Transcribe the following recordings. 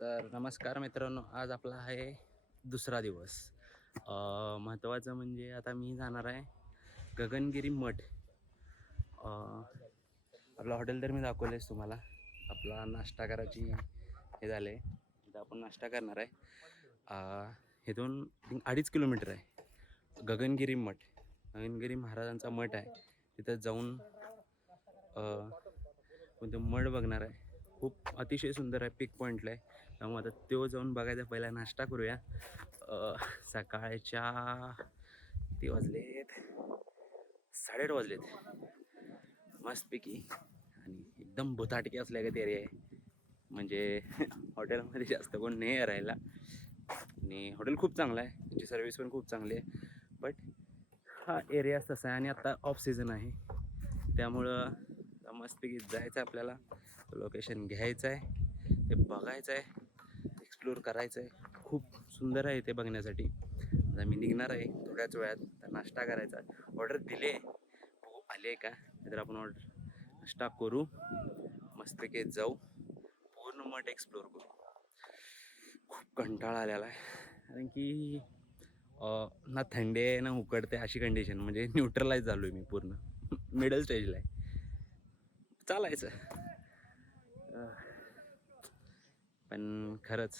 तर नमस्कार मित्रांनो आज आपला आहे दुसरा दिवस. महत्त्वाचं म्हणजे आता मी जाणार आहे गगनगिरी मठ. आपलं हॉटेल तर मी दाखवलेच तुम्हाला. आपला नाश्ता करायची हे झाले इथं आपण नाश्ता करणार आहे. अं, इथून अडीच किलोमीटर आहे. गगनगिरी मठ. गगनगिरी महाराजांचा मठ आहे. तिथं जाऊन कोणतं मठ बघणार आहे. खूप अतिशय सुंदर आहे पिक पॉईंटला आहे. त्यामुळे आता तो जाऊन बघायचा पहिला नाश्ता करूया. सकाळच्या किती वाजलेत? साडेआठ वाजलेत. मस्तपैकी. आणि एकदम भुताटकी असल्यागत एरिया आहे. म्हणजे हॉटेलमध्ये जास्त कोण नाही आहे राहायला. आणि हॉटेल खूप चांगलं आहे. त्याची सर्विस पण खूप चांगली आहे. बट हा एरिया तसा आहे आणि आत्ता ऑफ सीझन आहे. त्यामुळं मस्तपैकी जायचं आहे लोकेशन घ्यायचं आहे ते बघायचं आहे एक्सप्लोर करायचं आहे खूप सुंदर आहे ते बघण्यासाठी. आता मी निघणार आहे थोड्याच वेळात. तर नाश्ता करायचा. ऑर्डर दिले. बघू आले का? तर आपण ऑर्डर नाश्ता करू. मस्तपैकी जाऊ. पूर्ण मठ एक्सप्लोर करू. खूप कंटाळा आलेला आहे. कारण की ना थंडी आहे ना उकडते अशी कंडिशन म्हणजे न्यूट्रलाइज झालो आहे मी पूर्ण. मिडल स्टेजला आहे. चालायचं. पण खरंच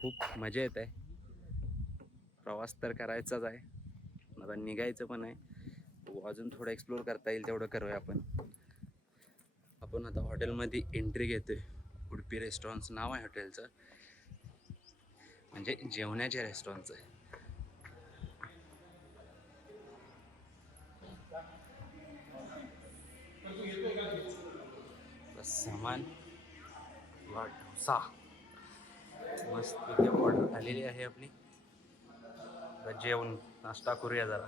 खूप मजा येत आहे. प्रवास तर करायचाच आहे. आता निघायचं पण आहे. अजून थोडं एक्सप्लोर करता येईल तेवढं करूया आपण. आपण आता हॉटेलमध्ये एंट्री घेतोय. उडपी रेस्टॉरंटचं नाव आहे हॉटेलचं. म्हणजे जेवणाच्या रेस्टॉरंटचं आहे. सामान. किंवा डोसा मस्त ऑर्डर आलेली आहे आपली. आता जेवण नाश्ता करूया जरा.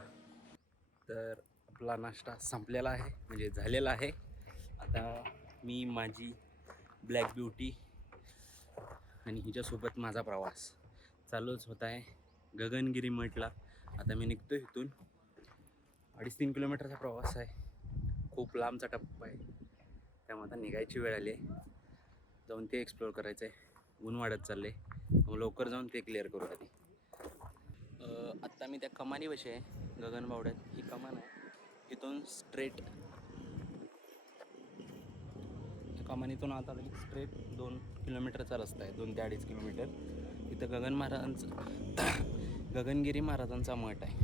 तर आपला नाश्ता संपलेला आहे म्हणजे झालेला आहे. आता मी माझी ब्लॅक ब्युटी आणि हिच्यासोबत माझा प्रवास चालूच होत आहे. गगनगिरी म्हटला आता मी निघतो इथून. अडीच तीन किलोमीटरचा प्रवास आहे. खूप लांबचा टप्पा आहे. त्यामुळे आता निघायची वेळ आली आहे. जाऊन ते एक्सप्लोअर करायचं आहे ऊन वाढत चाललं आहे मग लवकर जाऊन ते क्लिअर करू आधी. आत्ता मी त्या कमानीपाशी आहे गगनबावड्यात ही कमान आहे. इथून स्ट्रेट कमानीतून आता लगेच स्ट्रेट दोन किलोमीटरचा रस्ता आहे. दोन ते अडीच किलोमीटर. इथं गगन महाराजांचं गगनगिरी महाराजांचा मठ आहे.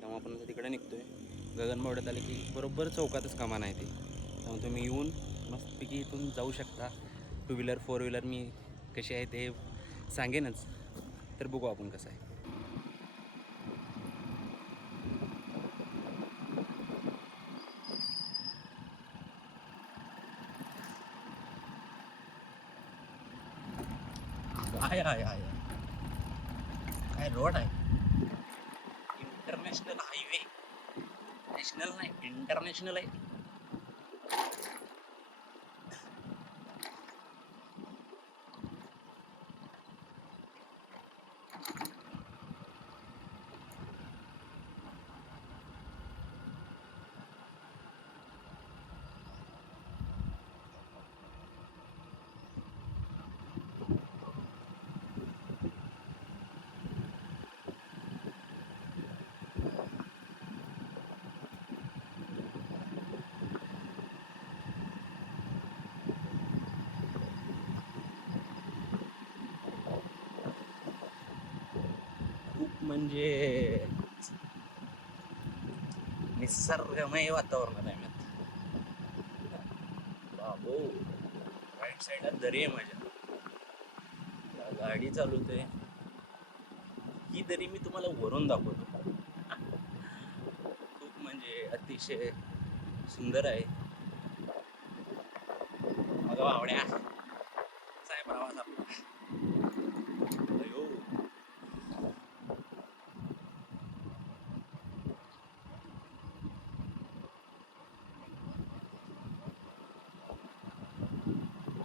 त्यामुळे आपण तिकडे निघतो आहे गगनबावड्यात आले की बरोबर चौकातच कमान आहे ते. त्यामुळे तुम्ही येऊन मस्तपैकी इथून जाऊ शकता. टू व्हीलर फोर व्हीलर मी कशी आहे ते सांगेनच. तर बघू आपण कसं आहे. आहे आहे आहे काय रोड आहे इंटरनॅशनल हायवे नॅशनल नाही इंटरनॅशनल आहे खूप म्हणजे निसर्गमय वातावरण आहे आम्ही बाबो राईट साईडला दरी आहे माझ्या. गाडी चालवते. ही दरी मी तुम्हाला वरून दाखवतो. खूप म्हणजे अतिशय सुंदर आहे. मग आवड्या कसा आहे प्रवास आपला अयो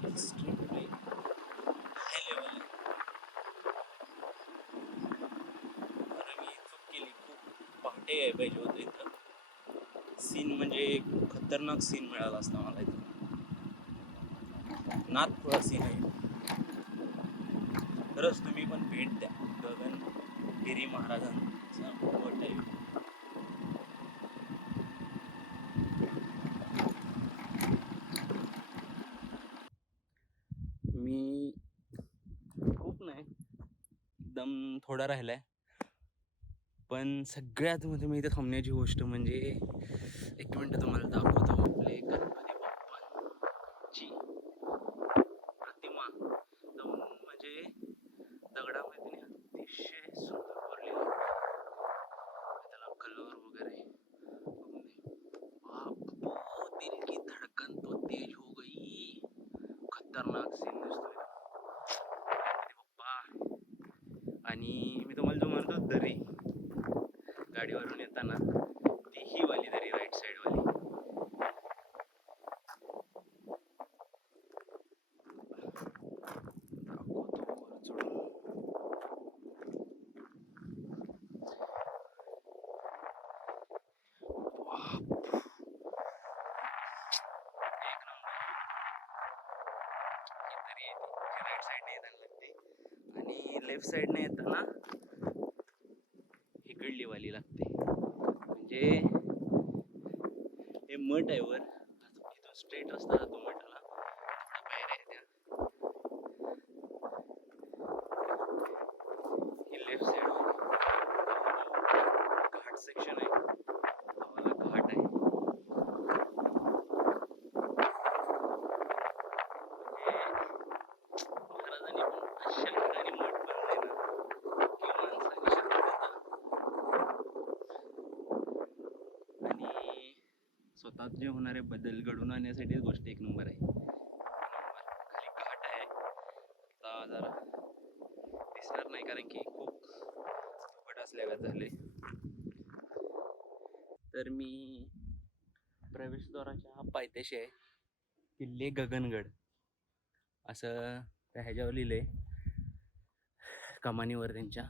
extremely high level आहे. अरे मी चूक केली खूप आहे पाहिजे होतं इथं. सीन म्हणजे खतरनाक सीन मिळाला असता मला इथं. नागपुरा सीन आहे. खरंच तुम्ही पण भेट द्या. गगनगिरी महाराजांचा वट आहे. मी खूप नाही एकदम थोडा राहिलाय. पण सगळ्यात मध्ये मी इथे थांबण्याची गोष्ट म्हणजे एक मिनटं तुम्हाला दाखवतो आपले गणपती बाप्पांची प्रतिमा एकदम म्हणजे दगडामध्ये त्यांनी अतिशय सुंदर कोरलेली आहे. त्याला कलर वगैरे बघून दे. बाप, दिल की धडकन तो तेज हो गई खतरनाक सीन दिसतोय गणपती बाप्पा आणि मी तुम्हाला जो म्हणतो दरी गाडीवरून येताना ती ही वाली तरी राईट साईड वाली एक नंबर ही दरी राईट साईडने येताना लागते आणि लेफ्ट साईडने येताना इकडली वाली लागते. म्हणजे हे मठ आहे वर. इथून स्ट्रेट रस्ता जातो मठाला थोडा बाहेर आहे त्या ही लेफ्ट साईड घाट सेक्शन आहे हा वाला घाट आहे म्हणजे महाराजांनी पण अशा ठिकाणी मठ बांधले ना की माणसाने शांतता आणि स्वतःत जे होणारे बदल घडून आणण्यासाठी गोष्ट एक नंबर आहे. खाली घाट आहे. आता जरा दिसणार नाही कारण की खूप धुकट असल्यागत झाले. तर मी प्रवेशद्वाराच्या पायथ्याशी आहे. किल्ले गगनगड. असं त्या ह्याच्यावर लिहिलंय. कमानीवर त्यांच्या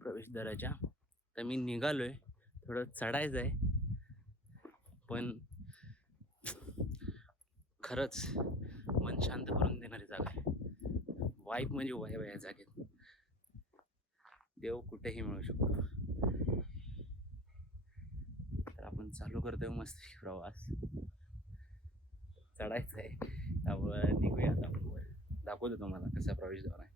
प्रवेशद्वाराच्या तर मी निघालोय. थोडं चढायचं आहे पण खरंच मन शांत करून देणारी जागा आहे. वाईब म्हणजे वाईब आहे या जागेत देव कुठेही मिळू शकतो. तर आपण चालू करतोय मस्त प्रवास. चढायचं आहे त्यामुळं निघूया आता आपण दाखवतो तुम्हाला कसा प्रवेशद्वार आहे.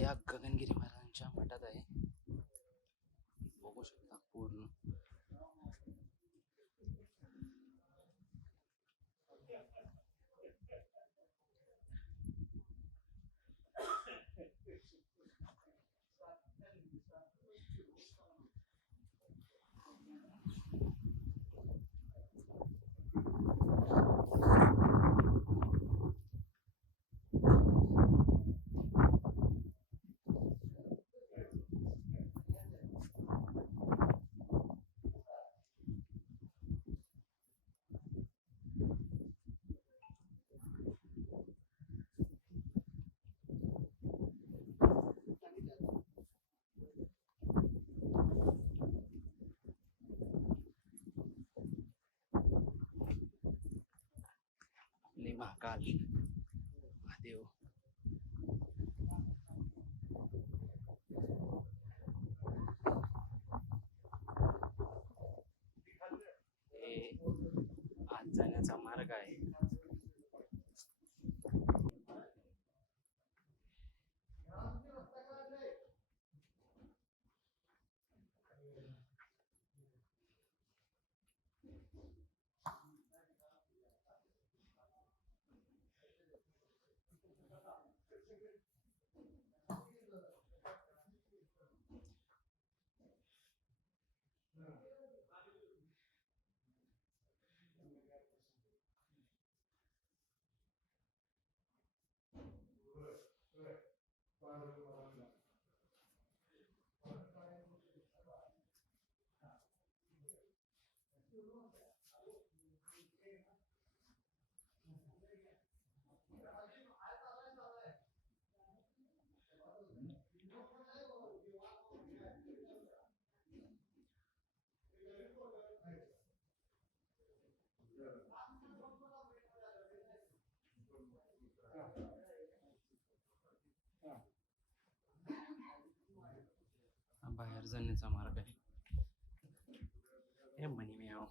सध्या गगनगिरी महाराजांच्या मठात आहे. Cali. बाहेर जाण्याचा मार्ग आहे हे म्हणी मी आहो